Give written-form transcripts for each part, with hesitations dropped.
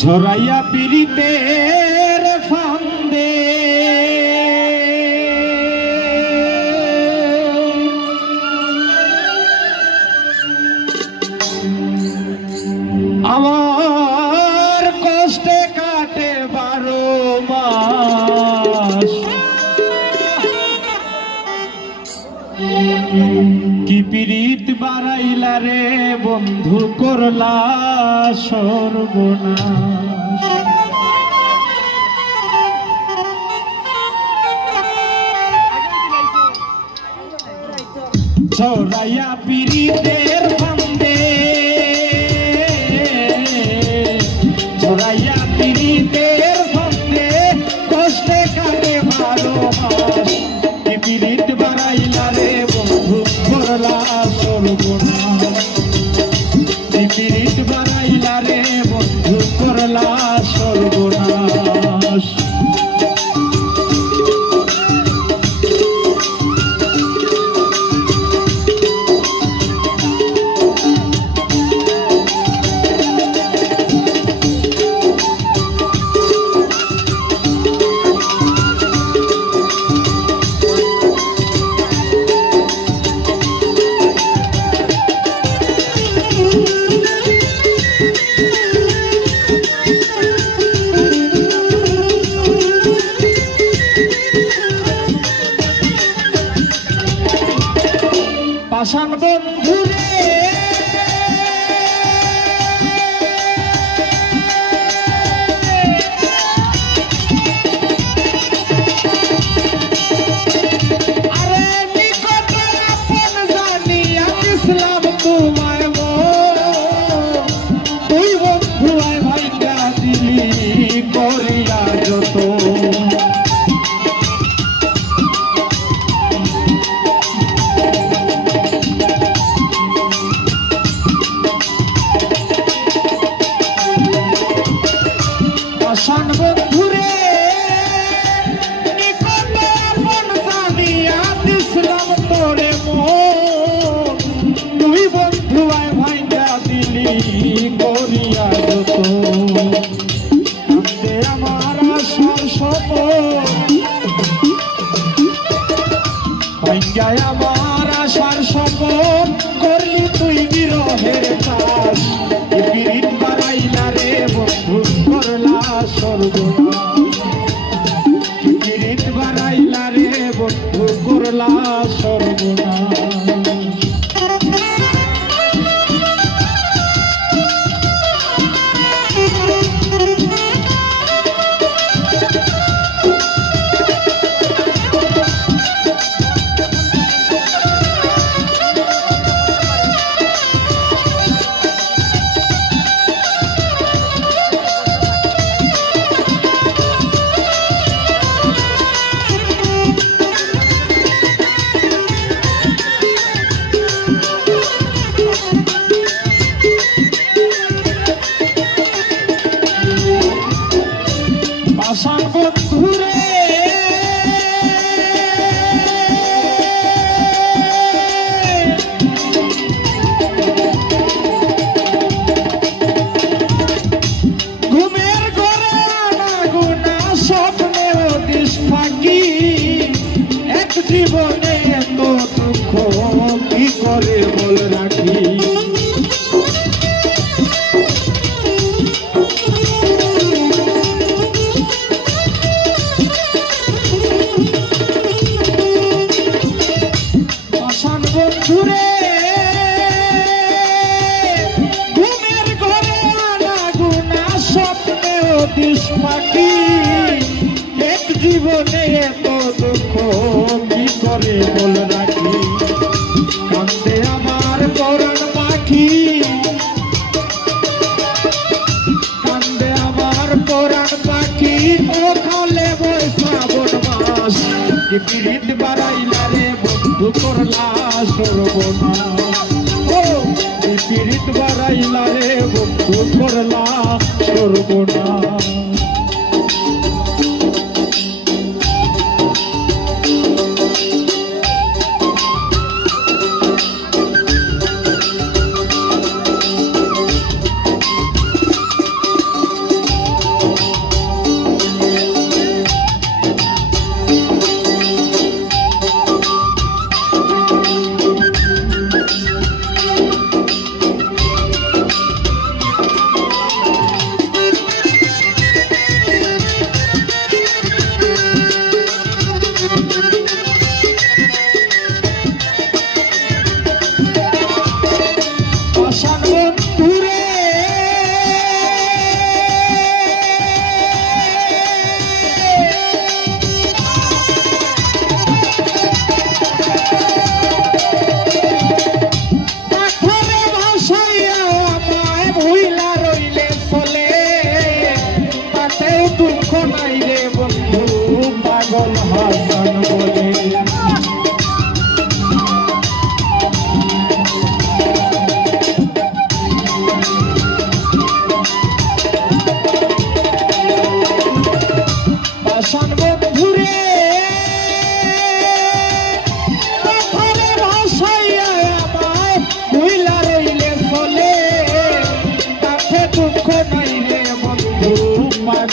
ঝরাইয়া পিরিতের ফান্দে আমার কষ্টে কাটে 12 মাস। কি পিরিত বাড়াইলা রে বন্ধু, করলা সর্বনাশ। ঝরাইয়া পিরিতের ফান্দে, ঝরাইয়া পিরিতের ফান্দে, কষ্টে কাটে 12 মাস। কি পিরিত বাড়াইলা রে বন্ধু, করলা সর্বনাশ। কি পিরিত বাড়াইলা রে বন্ধু, করলা সর্বনাশ। পাষাণ বন্ধুরে আরে নিকট আপন জানিয়া ইসলাম তোমায় তুই বন্ধু আয় ভাইয়া দিলি করিয়া যত। পাষাণ বন্ধুরে নিকট আপন জানিয়া দিছিলাম তোরে মন, তুই বন্ধু আয় ভাইয়া দিলি করিয়া যত। কান্দে আমার আশার স্বপন, ভাইয়া আমার আশার স্বপন, করলি তুই বিরহের কাজ। পিরিত বাড়াইলা রে বন্ধু, করলা সর্বনাশ। পিরিত বাড়াইলা রে বন্ধু, করলা সর্বনাশ। পাষাণ বন্ধুরে ঘুমের ঘরে আনাগোনা, স্বপ্নে দিস ফাঁকি। এক জীবনে এত দুঃখ কি করে বল রাখি। বন্ধুরে ঘুমের ঘরে আনাগোনা, স্বপ্নে দিস ফাঁকি। এক জীবনে এত দুঃখ কি করে বল রাখি। কান্দে আমার পরাণ পাখি, কান্দে আমার পরাণ পাখি, ওখানে বই শ্রাবণ মাস। কি পিরিত বাড়াইলা রে বন্ধু, করলা সর্বনাশ। কি পিরিত বাড়াইলা রে বন্ধু, করলা সর্বনাশ।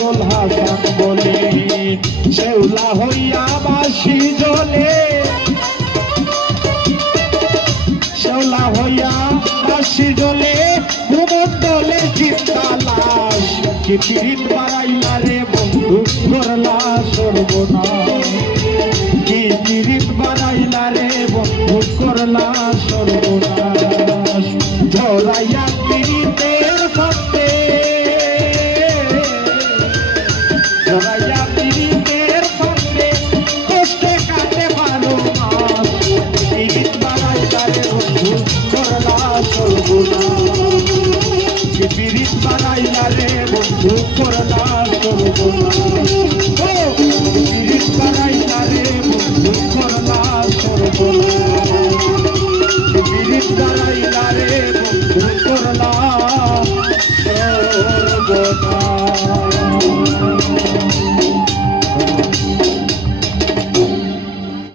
আবুল হাসান বলে শেওলা হইয়া বাসি জ্বলে শেওলা হইয়া বাসি জ্বলে ভূমণ্ডলে চিন্তা লাশ কি পিরিত বাড়াইলা রে বন্ধু করলা সর্বনাশ কি পিরিত বাড়াইলা রে বন্ধু করলা সর্বনাশ ঝরাইয়া পিরিতের ফাঁদে ঝরাইয়া পিরিতের ফাঁদে কষ্টে কাটে 12 মাস পিরিত বাড়াইলা রে বন্ধু করলা সর্বনাশ পিরিত বাড়াইলা রে বন্ধু করলা সর্বনাশ